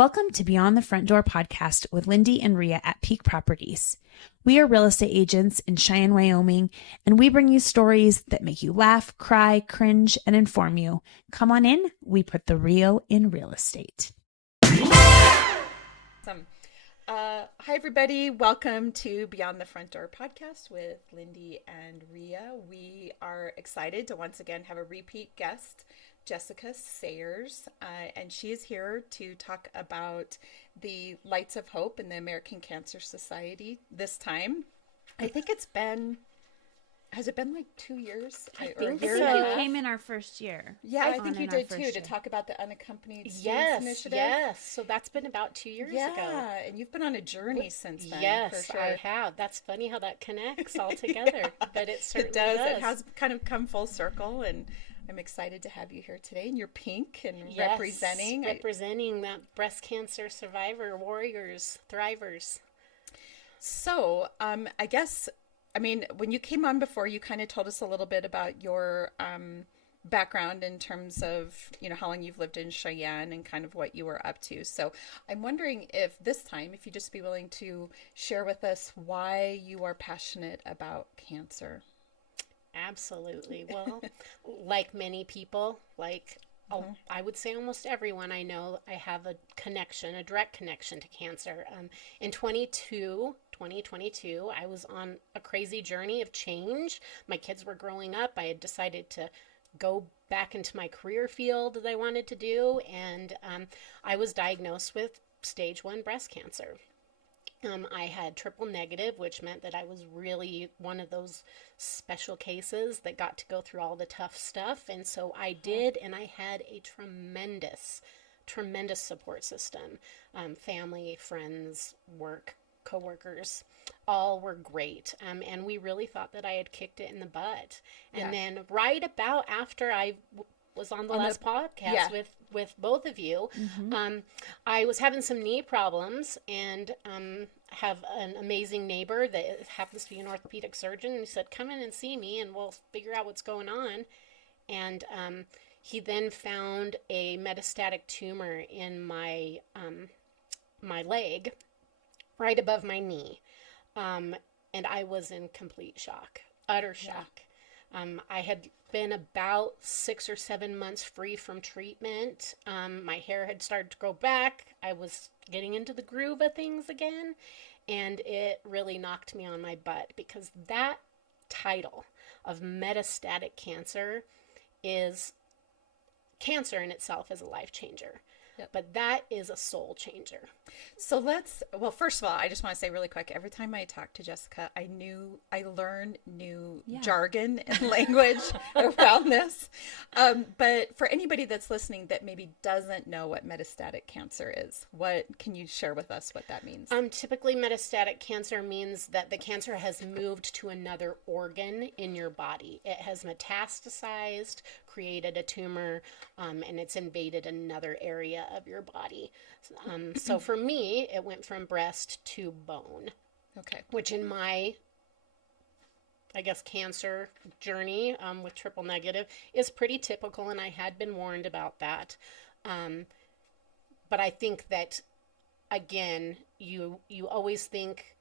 Welcome to Beyond the Front Door podcast with Lindy and Rhea at Peak Properties. We are real estate agents in Cheyenne, Wyoming, and we bring you stories that make you laugh, cry, cringe, and inform you. Come on in. We put the real in real estate. Awesome. Hi, everybody. Welcome to Beyond the Front Door podcast with Lindy and Rhea. We are excited to once again have a repeat guest, Jessica Sayers, and she is here to talk about the Lights of Hope in the American Cancer Society this time. I think has it been like 2 years? I think so. You came in our first year. Yeah, I think you did too, to talk about the Unaccompanied Students Initiative. Yes, so that's been about 2 years ago. Yeah, and you've been on a journey since then. Yes, for sure. I have. That's funny how that connects all together, but it certainly does. It has kind of come full circle, and I'm excited to have you here today. And you're pink and representing that breast cancer survivor, warriors, thrivers. So, when you came on before, you kind of told us a little bit about your background in terms of, how long you've lived in Cheyenne and kind of what you were up to. So I'm wondering if this time, if you'd just be willing to share with us why you are passionate about cancer. Absolutely. Well, like many people, I would say almost everyone I know, I have a direct connection to cancer. In 2022, I was on a crazy journey of change. My kids were growing up. I had decided to go back into my career field that I wanted to do, and I was diagnosed with stage 1 breast cancer. I had triple negative, which meant that I was really one of those special cases that got to go through all the tough stuff. And so I did, and I had a tremendous support system. Family, friends, work, coworkers, all were great. And we really thought that I had kicked it in the butt. And then right about after I was on the last podcast with both of you, I was having some knee problems, and have an amazing neighbor that happens to be an orthopedic surgeon, and he said, come in and see me and we'll figure out what's going on. And he then found a metastatic tumor in my my leg right above my knee, and I was in complete shock, utter shock. I had been about 6 or 7 months free from treatment. My hair had started to grow back. I was getting into the groove of things again, and it really knocked me on my butt, because that title of metastatic cancer in itself is a life changer. But that is a soul changer. So first of all, I just want to say really quick, every time I talk to Jessica, I learn new jargon and language around this. But for anybody that's listening that maybe doesn't know what metastatic cancer is, what can you share with us what that means? Typically metastatic cancer means that the cancer has moved to another organ in your body. It has metastasized, created a tumor, and it's invaded another area of your body. So for me, it went from breast to bone. Okay. Which in my, cancer journey with triple negative is pretty typical, and I had been warned about that. But I think that, again, you always think,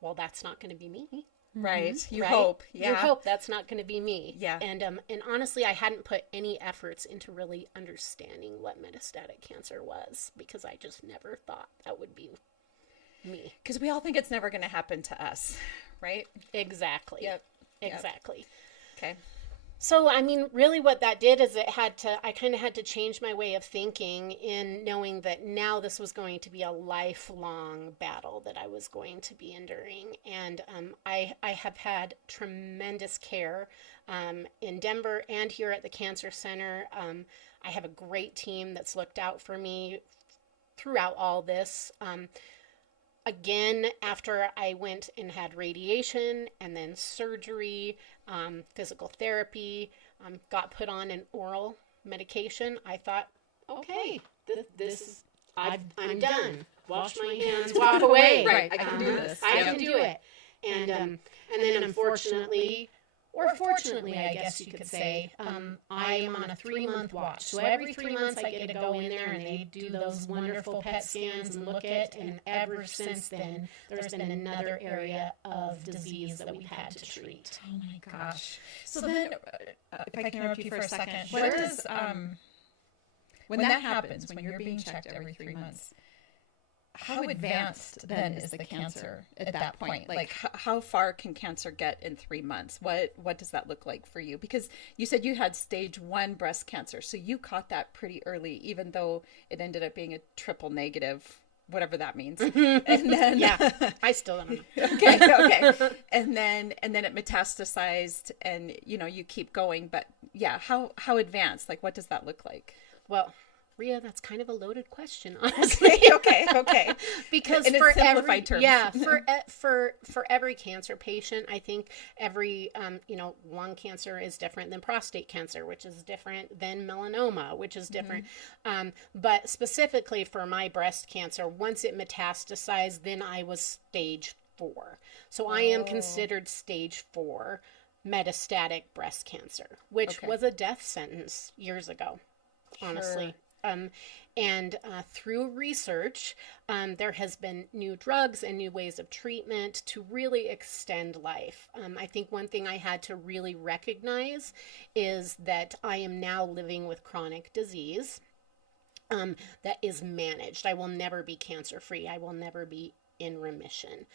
well, that's not going to be me. Right. You hope. Yeah. You hope that's not going to be me. Yeah. And honestly, I hadn't put any efforts into really understanding what metastatic cancer was, because I just never thought that would be me. Because we all think it's never going to happen to us, right? Exactly. Yep. Exactly. Okay. So, really what that did is I kind of had to change my way of thinking, in knowing that now this was going to be a lifelong battle that I was going to be enduring. And I have had tremendous care in Denver and here at the Cancer Center. I have a great team that's looked out for me throughout all this. Again, after I went and had radiation and then surgery, physical therapy, got put on an oral medication, I thought, okay, I'm done. Wash my hands, walk away. Right, I can do this. I can do it. And then unfortunately, Or fortunately, I guess you could say, I am on a 3-month watch. So every 3 months I get to go in there and they do those wonderful PET scans and look at, and ever since then, there's been another area of disease that we've had to treat. Oh my gosh. So then, if I can interrupt you for a second, where does, when that happens, when you're being checked every 3 months, how advanced then is the cancer at that point? Like how far can cancer get in 3 months? What does that look like for you? Because you said you had stage 1 breast cancer, so you caught that pretty early, even though it ended up being a triple negative, whatever that means. And then yeah, I still don't know. Okay. And then it metastasized, and you keep going. But yeah, how advanced? Like, what does that look like? Well, Rhea, that's kind of a loaded question, honestly. Okay. Because in for simplified every terms. Yeah, for every cancer patient, I think every lung cancer is different than prostate cancer, which is different than melanoma, which is different. But specifically for my breast cancer, once it metastasized, then I was stage 4. So I am considered stage 4 metastatic breast cancer, which was a death sentence years ago, honestly. Sure. And through research, there has been new drugs and new ways of treatment to really extend life. I think one thing I had to really recognize is that I am now living with chronic disease that is managed. I will never be cancer-free. I will never be in remission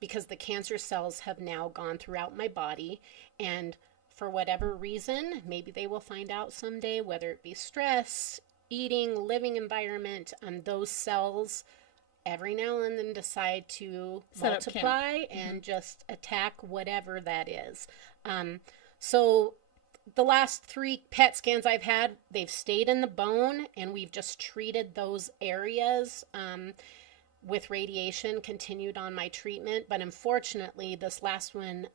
because the cancer cells have now gone throughout my body, and for whatever reason, maybe they will find out someday, whether it be stress, eating, living environment, those cells every now and then decide to multiply and just attack whatever that is. So the last 3 PET scans I've had, they've stayed in the bone, and we've just treated those areas with radiation, continued on my treatment. But unfortunately, this last one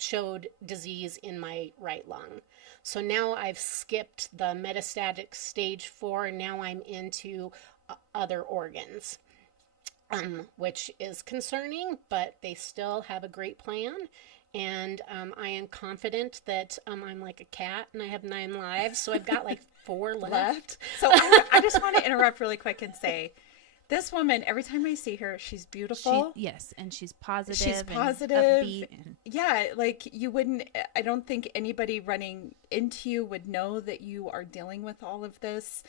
showed disease in my right lung. So now I've skipped the metastatic stage 4, and now I'm into other organs, which is concerning, but they still have a great plan. And I am confident that I'm like a cat and I have 9 lives. So I've got like 4 left. So I just want to interrupt really quick and say, this woman, every time I see her, she's beautiful. Yes, and she's positive. She's positive. And upbeat and... Yeah, like I don't think anybody running into you would know that you are dealing with all of this.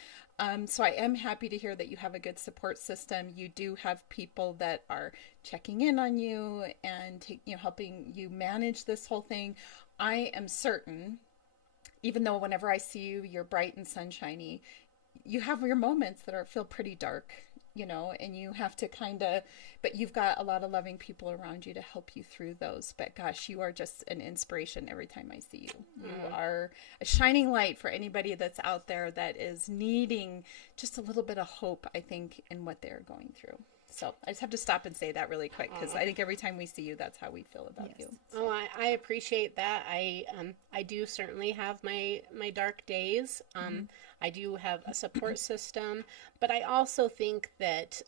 So I am happy to hear that you have a good support system. You do have people that are checking in on you and helping you manage this whole thing. I am certain, even though whenever I see you, you're bright and sunshiny, you have your moments that feel pretty dark. And you have to but you've got a lot of loving people around you to help you through those. But gosh, you are just an inspiration every time I see you. You are a shining light for anybody that's out there that is needing just a little bit of hope, I think, in what they're going through. So I just have to stop and say that really quick, because I think every time we see you, that's how we feel about you. So. Oh, I appreciate that. I do certainly have my dark days. I do have a support system, but I also think that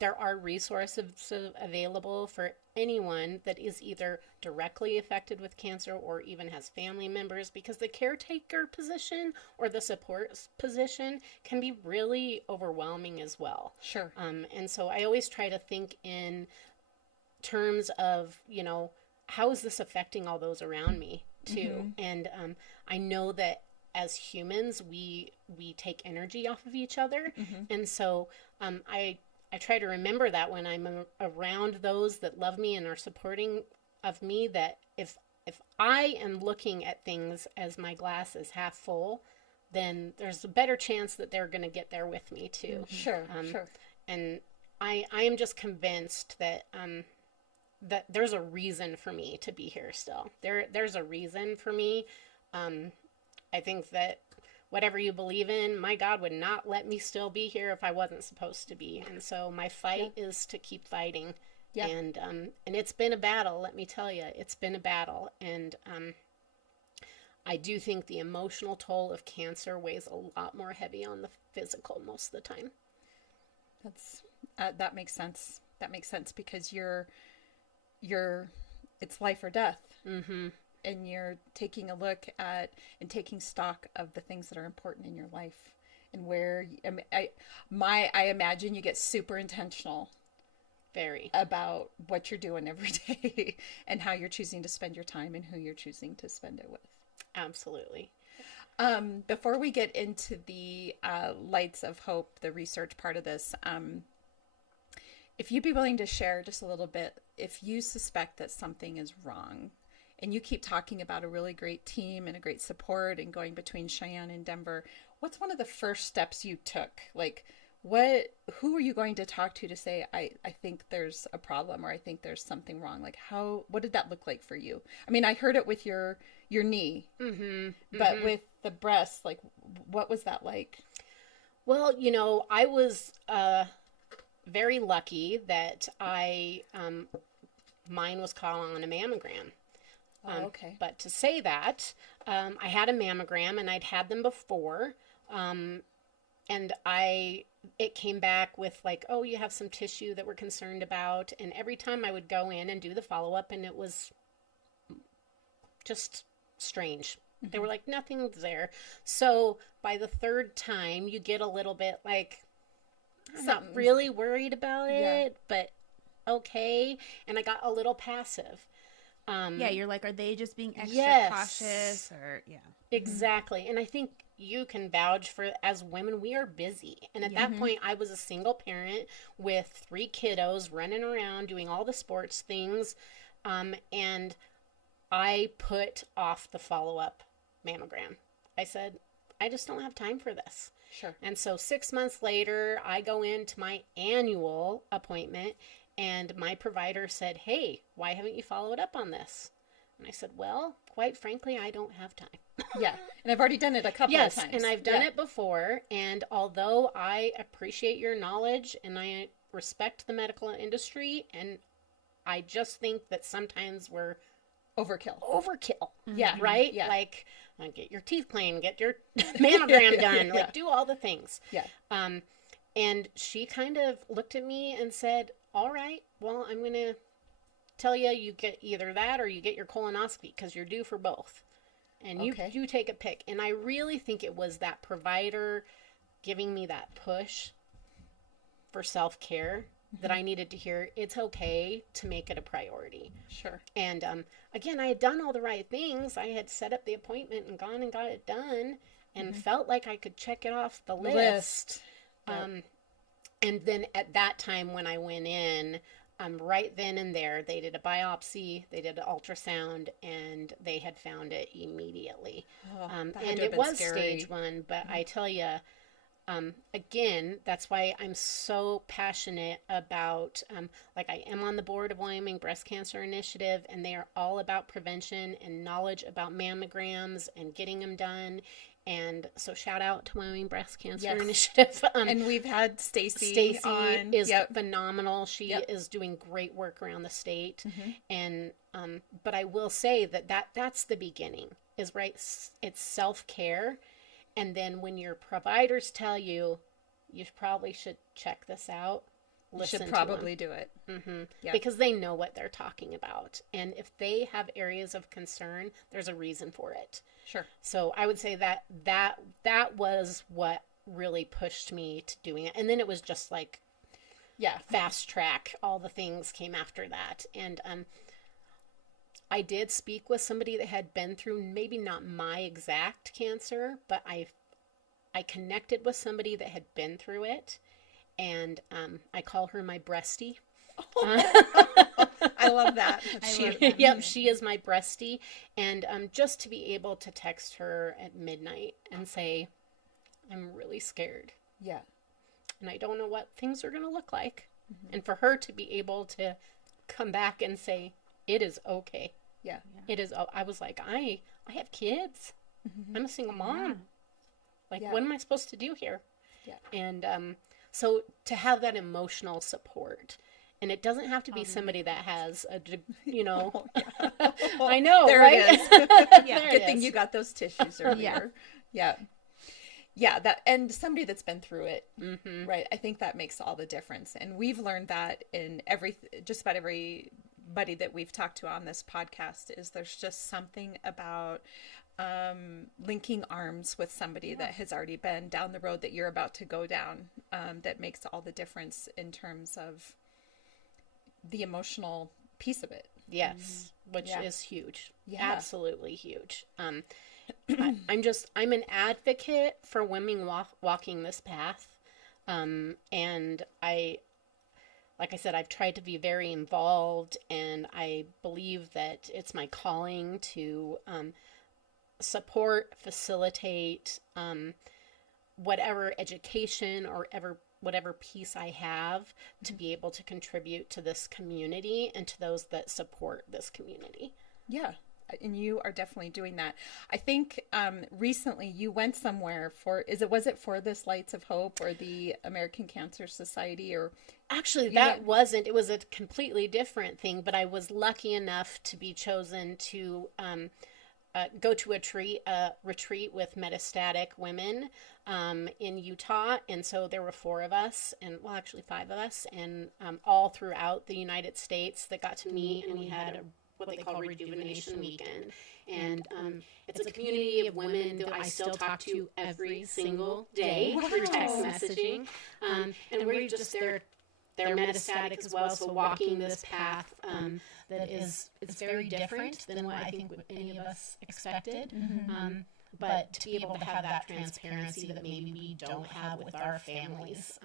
there are resources available for anyone that is either directly affected with cancer or even has family members, because the caretaker position or the support position can be really overwhelming as well. Sure. And so I always try to think in terms of, how is this affecting all those around me too? And I know that as humans, we take energy off of each other. And so I try to remember that when I'm around those that love me and are supporting of me, that if I am looking at things as my glass is half full, then there's a better chance that they're going to get there with me too. Sure. And I am just convinced that that there's a reason for me to be here still. There's a reason for me. I think that whatever you believe in, my God would not let me still be here if I wasn't supposed to be. And so my fight is to keep fighting. Yeah. And it's been a battle, let me tell you. It's been a battle. And I do think the emotional toll of cancer weighs a lot more heavy on the physical most of the time. That makes sense. That makes sense, because you're it's life or death. and you're taking a look at and taking stock of the things that are important in your life and where I imagine you get super intentional Very. about what you're doing every day and how you're choosing to spend your time and who you're choosing to spend it with. Absolutely. Before we get into the lights of hope, the research part of this, if you'd be willing to share just a little bit, if you suspect that something is wrong, and you keep talking about a really great team and a great support and going between Cheyenne and Denver, what's one of the first steps you took? Like, who are you going to talk to say, I think there's a problem, or I think there's something wrong? Like, what did that look like for you? I mean, I heard it with your knee, but with the breast, like, what was that like? Well, I was very lucky that mine was called on a mammogram. Okay. But to say that, I had a mammogram and I'd had them before. And it came back with like, oh, you have some tissue that we're concerned about. And every time I would go in and do the follow-up, and it was just strange. They were like, nothing's there. So by the third time, you get a little bit like, I'm not really worried about it, but okay. And I got a little passive. You're like, are they just being extra cautious? Or Exactly. And I think you can vouch for, as women, we are busy. And at that point, I was a single parent with 3 kiddos running around doing all the sports things. And I put off the follow-up mammogram. I said, I just don't have time for this. Sure. And so 6 months later, I go into my annual appointment, and my provider said, hey, why haven't you followed up on this? And I said, well, quite frankly, I don't have time. Yeah. And I've already done it a couple of times. Yes, and I've done it before. And although I appreciate your knowledge and I respect the medical industry, and I just think that sometimes we're overkill. Yeah. Right? Yeah. Like, get your teeth cleaned, get your mammogram done, like do all the things. Yeah. And she kind of looked at me and said, all right, well, I'm going to tell you, you get either that or you get your colonoscopy because you're due for both. And you take a pick. And I really think it was that provider giving me that push for self-care that I needed to hear. It's okay to make it a priority. Sure. And again, I had done all the right things. I had set up the appointment and gone and got it done and felt like I could check it off the list. Yep. And then at that time when I went in, right then and there, they did a biopsy, they did an ultrasound, and they had found it immediately. And it was stage 1, but I tell you, again, that's why I'm so passionate about, like I am on the board of Wyoming Breast Cancer Initiative, and they are all about prevention and knowledge about mammograms and getting them done. And so shout out to Wyoming Breast Cancer Initiative. And we've had Stacy on. Stacy is phenomenal. She is doing great work around the state. And but I will say that's the beginning, is right. It's self-care. And then when your providers tell you, you probably should check this out, listen to them. You should probably do it. Because they know what they're talking about. And if they have areas of concern, there's a reason for it. Sure. So I would say that was what really pushed me to doing it. And then it was just like, fast track. All the things came after that. And I did speak with somebody that had been through maybe not my exact cancer, but I connected with somebody that had been through it. And I call her my breastie. I love that. Yep, she is my breastie. And just to be able to text her at midnight and say, I'm really scared. Yeah. And I don't know what things are going to look like. And for her to be able to come back and say, it is okay. Yeah. It is. I was like, I have kids. I'm a single mom. Like, what am I supposed to do here? Yeah. And so to have that emotional support. And it doesn't have to be somebody that has a, I know, there right? It is. Good thing you got those tissues earlier. Yeah. That, and somebody that's been through it, right? I think that makes all the difference. And we've learned that in just about every anybody that we've talked to on this podcast is there's just something about linking arms with somebody that has already been down the road that you're about to go down, that makes all the difference in terms of the emotional piece of it. Yes, which is huge. Yeah. Absolutely huge. I'm an advocate for women walking this path. And like I said, I've tried to be very involved, and I believe that it's my calling to support, facilitate whatever education or whatever piece I have to be able to contribute to this community and to those that support this community. Yeah. And you are definitely doing that. I think recently you went somewhere was it for this Lights of Hope or the American Cancer Society, or actually it was a completely different thing, but I was lucky enough to be chosen to go to a retreat with metastatic women in Utah. And so there were 4 of us, and well, actually 5 of us, and all throughout the United States that got to meet, and we had what they call Rejuvenation Weekend. And it's a community of women that I still talk to every single day through text messaging. And we're just they're metastatic as well, so walking this path that it's very different than what I think any of us expected. But to be able to have that transparency that maybe we don't have with our families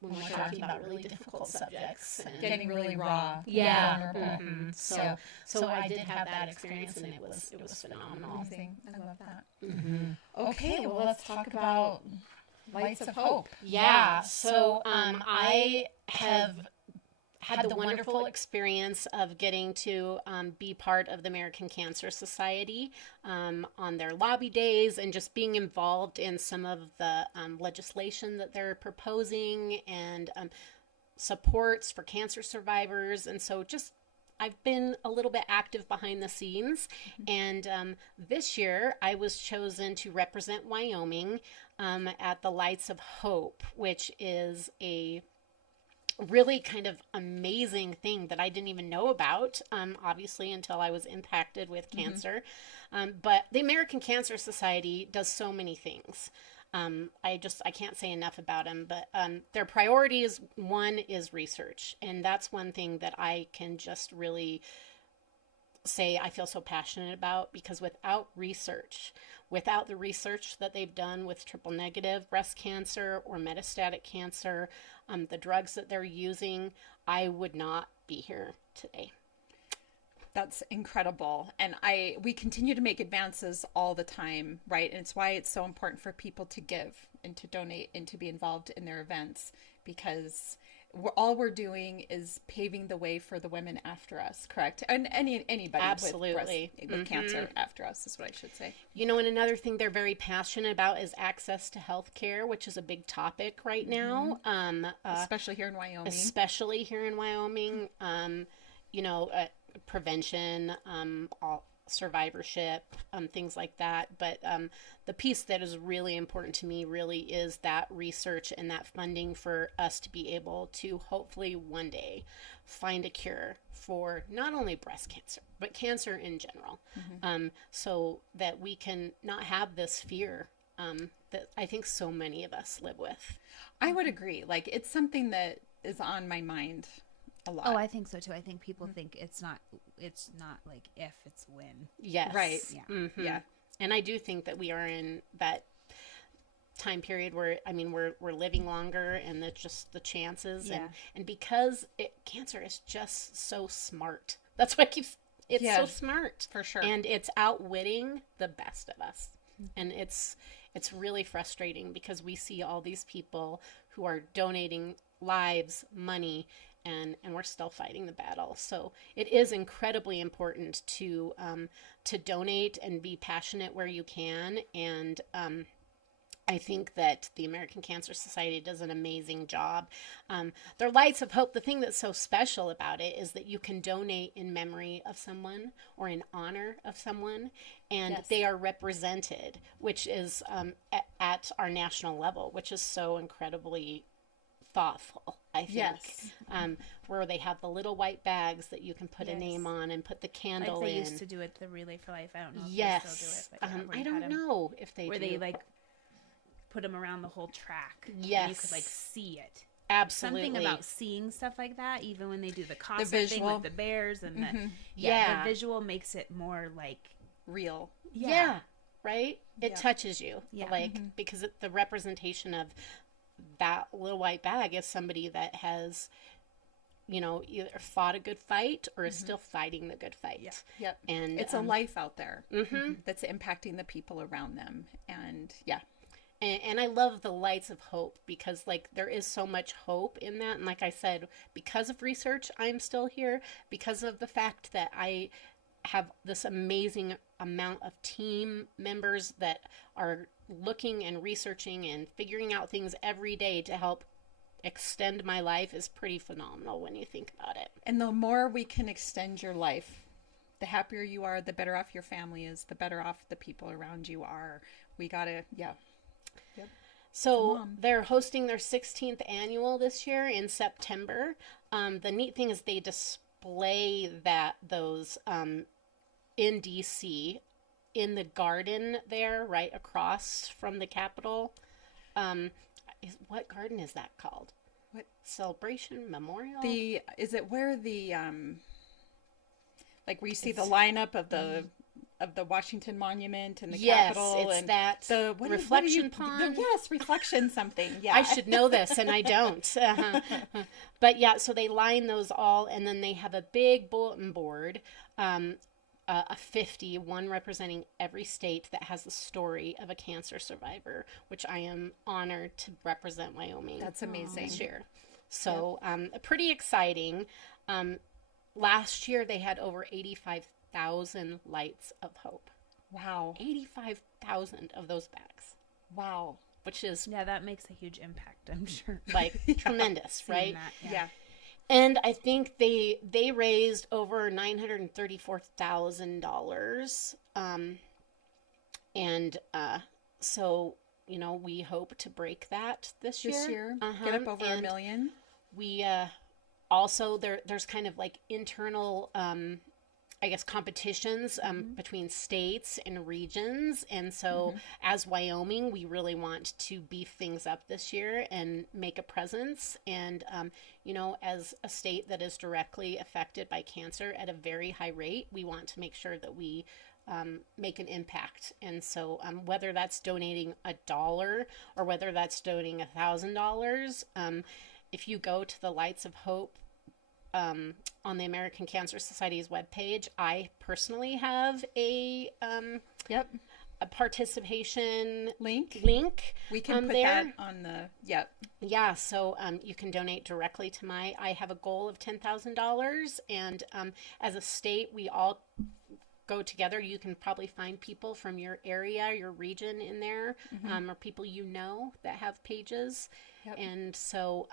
when we're talking about really difficult subjects. And getting really raw. Yeah. So I did have that experience, and it was phenomenal. Amazing. I love that. Okay, well, let's talk about Lights of Hope. Yeah. So I have had the wonderful experience of getting to be part of the American Cancer Society on their lobby days, and just being involved in some of the legislation that they're proposing, and supports for cancer survivors. And so I've been a little bit active behind the scenes. And this year I was chosen to represent Wyoming at the Lights of Hope, which is a really kind of amazing thing that I didn't even know about, obviously, until I was impacted with cancer. But the American Cancer Society does so many things. I can't say enough about them, but their priorities, one is research. And that's one thing that I can just really say I feel so passionate about, because without the research that they've done with triple negative breast cancer or metastatic cancer, the drugs that they're using, I would not be here today. That's incredible. And we continue to make advances all the time, right? And it's why it's so important for people to give and to donate and to be involved in their events, because all we're doing is paving the way for the women after us, correct? And anybody absolutely with cancer after us is what I should say. And another thing they're very passionate about is access to health care, which is a big topic right now. Especially here in Wyoming. Prevention, survivorship, things like that. But the piece that is really important to me really is that research and that funding for us to be able to hopefully one day find a cure for not only breast cancer, but cancer in general. So that we can not have this fear that I think so many of us live with. I would agree. Like, it's something that is on my mind a lot. Oh, I think so too. I think people think it's not like if, it's when. Yes. Right. Yeah. Yeah. And I do think that we are in that time period where, we're living longer, and that's just the chances. Yeah. And because cancer is just so smart. That's why it's so smart. For sure. And it's outwitting the best of us. And it's really frustrating, because we see all these people who are donating lives, money, and we're still fighting the battle. So it is incredibly important to donate and be passionate where you can. And I think that the American Cancer Society does an amazing job. Their Lights of Hope, the thing that's so special about it is that you can donate in memory of someone or in honor of someone, and they are represented, which is at our national level, which is so incredibly thoughtful, I think. Yes. Where they have the little white bags that you can put a name on and put the candle like in. they used to do at the Relay for Life. I don't know if Yes. they still do it. But I don't know if they where do. they like put them around the whole track. Yes. And you could like see it. Absolutely. Something about seeing stuff like that, even when they do the concert thing visual. with the bears and the Yeah. the visual makes it more like Real. Yeah. Right? It touches you. Yeah. Like, because the representation of that little white bag is somebody that has, you know, either fought a good fight or is still fighting the good fight. Yeah. Yep. And it's a life out there that's impacting the people around them. And And I love the lights of hope because, like, there is so much hope in that. And like I said, because of research, I'm still here. Because of the fact that I have this amazing amount of team members that are looking and researching and figuring out things every day to help extend my life is pretty phenomenal when you think about it. And the more we can extend your life, the happier you are, the better off your family is, the better off the people around you are. We gotta, Yep. So they're hosting their 16th annual this year in September. The neat thing is they display those in DC in the garden there, right across from the Capitol. What garden is that called? What? Celebration Memorial? Is it where the like where you see the lineup of the Washington Monument and the Capitol? Yes, it's and that the reflection pond. Yes, reflection something. Yeah, I should know this, and I don't. But yeah, so they line those all, and then they have a big bulletin board, a 50, one representing every state that has the story of a cancer survivor, which I am honored to represent Wyoming. That's amazing. This year. So pretty exciting. Last year they had over 85,000 lights of hope. Wow. 85,000 of those bags. Wow. Which is that makes a huge impact, I'm sure. like tremendous, right? That, Yeah. And I think they raised over $934,000. So, you know, we hope to break that this year. Get up over $1 million. We also there's kind of like internal I guess competitions between states and regions, and so as Wyoming we really want to beef things up this year and make a presence, and you know, as a state that is directly affected by cancer at a very high rate, we want to make sure that we make an impact. And so whether that's donating $1 or whether that's donating $1,000, if you go to the Lights of Hope on the American Cancer Society's webpage, I personally have a participation link. We can put there. that on the Yeah, so you can donate directly to I have a goal of $10,000, and as a state, we all go together. You can probably find people from your area, your region in there, or people you know that have pages, and so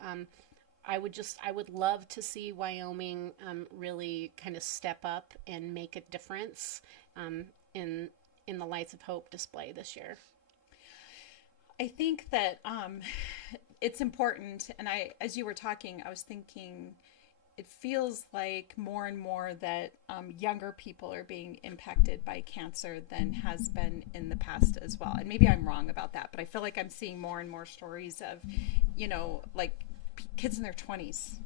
I would love to see Wyoming really kind of step up and make a difference in the Lights of Hope display this year. I think that it's important, and as you were talking, I was thinking it feels like more and more that younger people are being impacted by cancer than has been in the past as well. And maybe I'm wrong about that, but I feel like I'm seeing more and more stories of, you know, like kids in their 20s,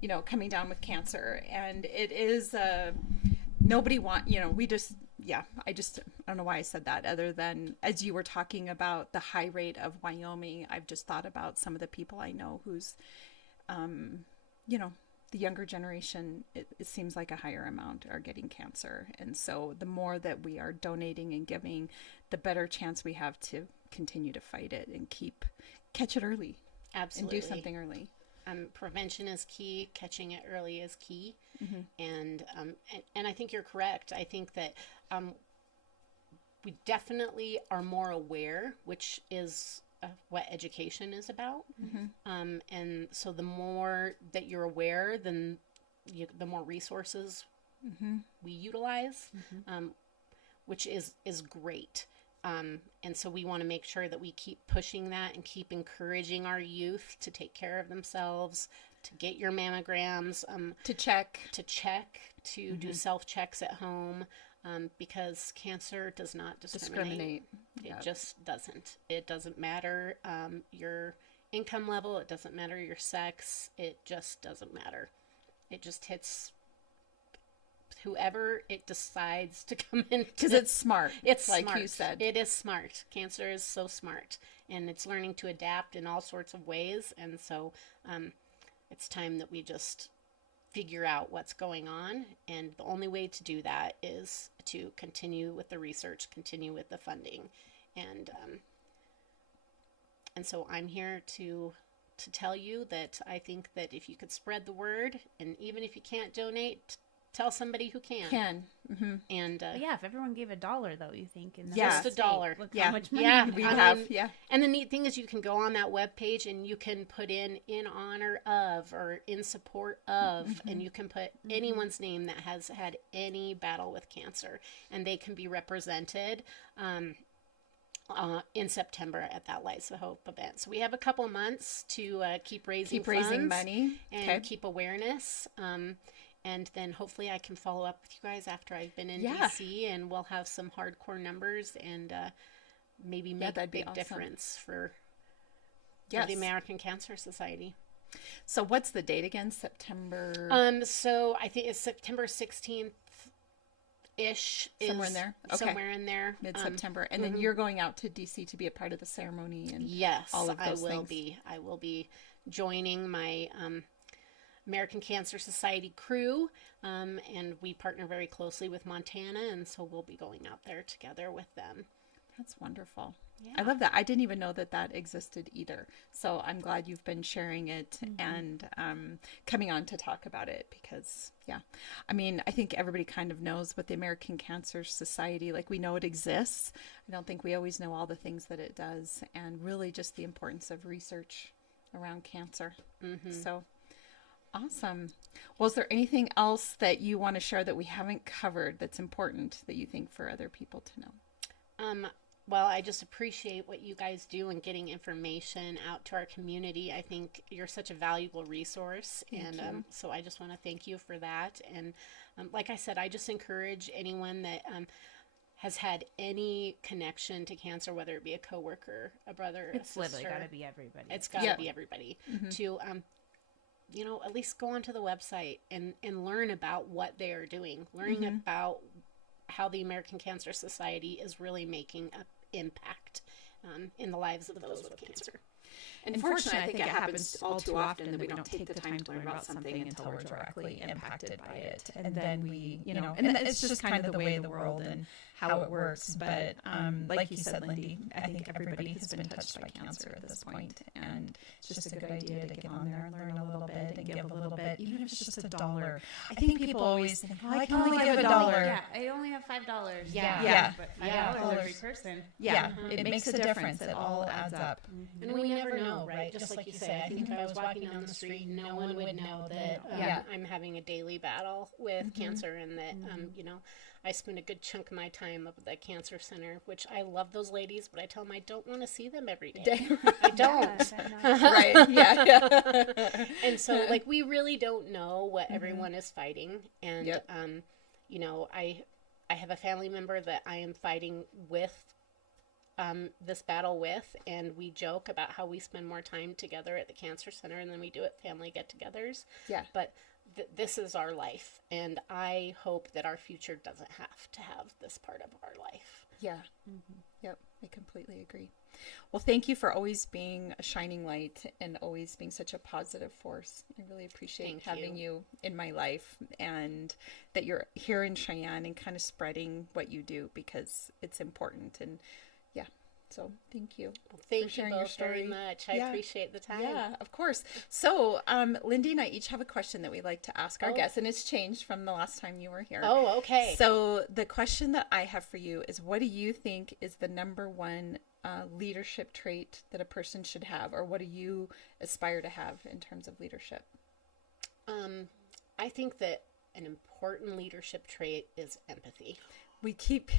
you know, coming down with cancer. And it is nobody you know, I don't know why I said that, other than as you were talking about the high rate of Wyoming, I've just thought about some of the people I know who's, you know, the younger generation, it seems like a higher amount are getting cancer. And so the more that we are donating and giving, the better chance we have to continue to fight it and catch it early. Absolutely. And do something early. Prevention is key. Catching it early is key. And I think you're correct. I think that we definitely are more aware, which is what education is about. And so the more that you're aware, then the more resources we utilize, which is great. And so we want to make sure that we keep pushing that and keep encouraging our youth to take care of themselves, to get your mammograms, to check, to do self-checks at home, because cancer does not discriminate. It just doesn't. It doesn't matter your income level. It doesn't matter your sex. It just doesn't matter. It just hits whoever it decides to come in. Because it's smart. It's like smart. You said. It is smart. Cancer is so smart. And it's learning to adapt in all sorts of ways. And so it's time that we just figure out what's going on. And the only way to do that is to continue with the research, continue with the funding. And so I'm here to tell you that I think that if you could spread the word, and even if you can't donate, tell somebody who can. Mm-hmm. And yeah, if everyone gave $1, though, you think in the just state, $1. Look how much money Yeah, we'd I have. mean, and the neat thing is you can go on that webpage and you can put in honor of or in support of, and you can put anyone's name that has had any battle with cancer, and they can be represented in September at that Lights of Hope event. So we have a couple months to keep raising money and keep awareness. And then hopefully I can follow up with you guys after I've been in DC, and we'll have some hardcore numbers and maybe make a big difference for the American Cancer Society. So what's the date again? September? So I think it's September 16th. Somewhere in there. Okay. Somewhere in there. Mid-September. And then you're going out to DC to be a part of the ceremony and yes, all of those I will be joining my American Cancer Society crew, and we partner very closely with Montana, and so we'll be going out there together with them. That's wonderful. Yeah. I love that. I didn't even know that existed either. So I'm glad you've been sharing it and coming on to talk about it because, I mean, I think everybody kind of knows what the American Cancer Society, like we know it exists. I don't think we always know all the things that it does and really just the importance of research around cancer. So awesome. Well, is there anything else that you want to share that we haven't covered that's important that you think for other people to know? Well, I just appreciate what you guys do in getting information out to our community. I think you're such a valuable resource. So I just want to thank you for that. And like I said, I just encourage anyone that has had any connection to cancer, whether it be a coworker, a brother, a sister. It's literally got to be everybody. It's got to be everybody to, at least go onto the website and learn about what they are doing, learning about how the American Cancer Society is really making an impact in the lives of those with cancer. Unfortunately, I think it happens all too often that we don't take the time to learn about something until we're directly impacted by it. And then we, and it's just kind of the way of the world and how it works. But like you said, Lindy, I think everybody has been touched by cancer at this point. And it's just a good idea to get on there and learn a little bit and give a little bit, even if it's just $1. I think people always think, I can only give $1. Yeah, I only have $5. Yeah. But $5 every person. Yeah, it makes a difference. It all adds up. And we never know, right? Just like you say, I think if I was walking down the street, no one would know that I'm having a daily battle with cancer, and that, I spend a good chunk of my time up at the cancer center, which I love those ladies, but I tell them I don't want to see them every day. I don't. Right. Yeah. And so, we really don't know what everyone is fighting. And, I have a family member that I am fighting with this battle with, and we joke about how we spend more time together at the cancer center and then we do at family get-togethers. Yeah. But this is our life, and I hope that our future doesn't have to have this part of our life. Yeah. Yep. I completely agree. Well, thank you for always being a shining light and always being such a positive force. I really appreciate having you in my life, and that you're here in Cheyenne and kind of spreading what you do, because it's important. And so thank you. Well, thank you both very much. I appreciate the time. Yeah, of course. So Lindy and I each have a question that we like to ask our guests, and it's changed from the last time you were here. Oh, okay. So the question that I have for you is, what do you think is the number one leadership trait that a person should have, or what do you aspire to have in terms of leadership? I think that an important leadership trait is empathy. We keep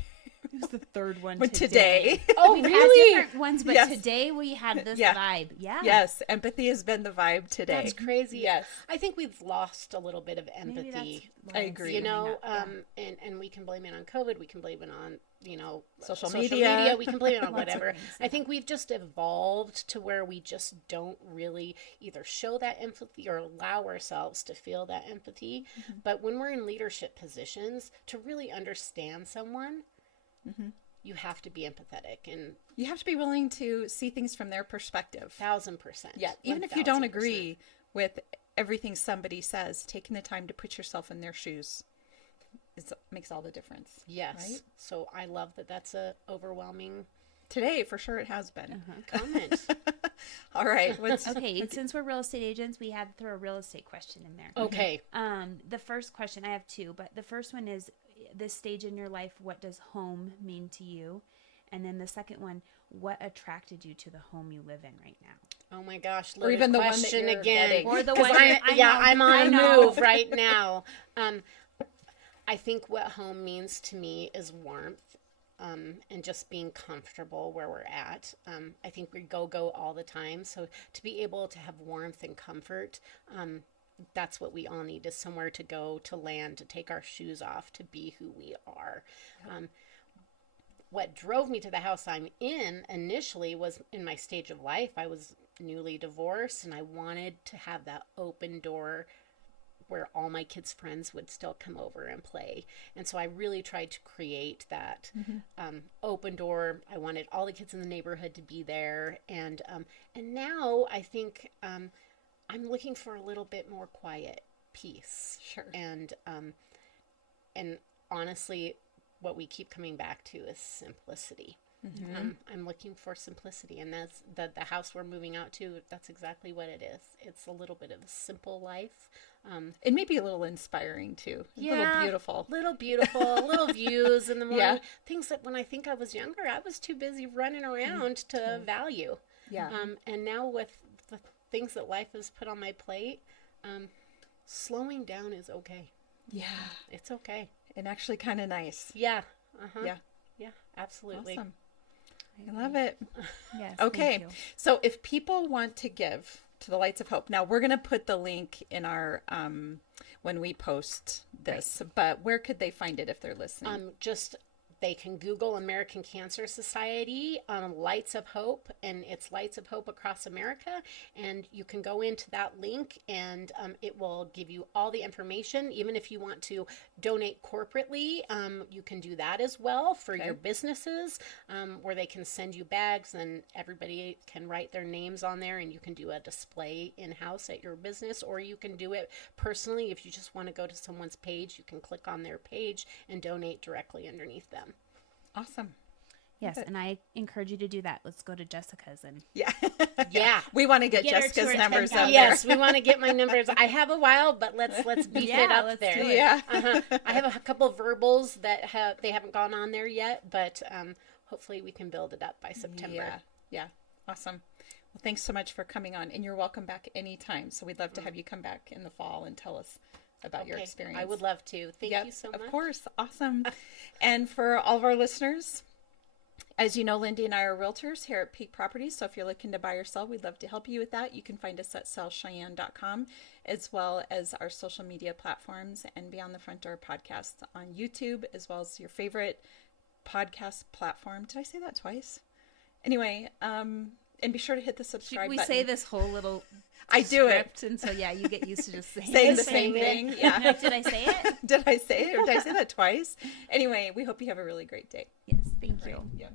It was the third one But today. Oh, We've really? had different ones, but Yes. today we had this Yeah. vibe. Yeah. Yes, empathy has been the vibe today. That's crazy. Yes. I think we've lost a little bit of Maybe that's empathy. why I it's agree. You coming know, up. Yeah. and we can blame it on COVID. We can blame it on, Social media. We can blame it on Lots of whatever. things, I think we've just evolved to where we just don't really either show that empathy or allow ourselves to feel that empathy. But when we're in leadership positions, to really understand someone, you have to be empathetic, and You have to be willing to see things from their perspective. 1,000%. Yeah, even if you don't 1000%. agree with everything somebody says, taking the time to put yourself in their shoes makes all the difference. Yes. Right? So I love that that's a overwhelming Today, for sure, it has been. comment. All right. Okay, since we're real estate agents, we had to throw a real estate question in there. Okay. The first question, I have two, but the first one is this stage in your life, what does home mean to you? And then the second one, what attracted you to the home you live in right now? Oh my gosh, Or even the one that question you're again. getting. Or the 'Cause one I'm on I a know. move right now. I think what home means to me is warmth, and just being comfortable where we're at. I think we go all the time, so to be able to have warmth and comfort, that's what we all need, is somewhere to go, to land, to take our shoes off, to be who we are. What drove me to the house I'm in initially was in my stage of life. I was newly divorced, and I wanted to have that open door where all my kids' friends would still come over and play. And so I really tried to create that open door. I wanted all the kids in the neighborhood to be there. And now I think I'm looking for a little bit more quiet peace. Sure. And honestly, what we keep coming back to is simplicity. I'm looking for simplicity, and that's the house we're moving out to. That's exactly what it is. It's a little bit of a simple life. It may be a little inspiring too. A little beautiful. Little views in the morning. Yeah. Things that when I think I was younger, I was too busy running around to value. Yeah. And now with the things that life has put on my plate, slowing down is okay. Yeah. It's okay. And actually kind of nice. Yeah. Yeah. Absolutely. Awesome. I love it. Yes. Okay. Thank you. So if people want to give to the Lights of Hope, now we're going to put the link in our, when we post this, but where could they find it if they're listening? They can Google American Cancer Society, Lights of Hope, and it's Lights of Hope across America. And you can go into that link, and it will give you all the information. Even if you want to donate corporately, you can do that as well for your businesses, where they can send you bags, and everybody can write their names on there, and you can do a display in-house at your business, or you can do it personally. If you just want to go to someone's page, you can click on their page and donate directly underneath them. Awesome. Yes, and I encourage you to do that. Let's go to Jessica's and Yeah. We want to get Get her to Jessica's her numbers 10,000. out there. Yes, we want to get my numbers. I have a while, but let's beef it up let's there. do it. Yeah. I have a couple of verbals that haven't gone on there yet, but hopefully we can build it up by September. Yeah. Awesome. Well, thanks so much for coming on, and you're welcome back anytime. So we'd love to have you come back in the fall and tell us about your experience. I would love to. Thank you so much. Of course. Awesome. And for all of our listeners, as you know, Lindy and I are realtors here at Peak Properties. So if you're looking to buy or sell, we'd love to help you with that. You can find us at sellcheyenne.com, as well as our social media platforms and Beyond the Front Door podcast on YouTube, as well as your favorite podcast platform. Did I say that twice? Anyway, and be sure to hit the subscribe we button. say this whole little I do it. script, and so you get used to just Saying the same thing. Yeah. Did I say it? Did I say it, or did I say that twice? Anyway, we hope you have a really great day. Yes, thank you. Yeah.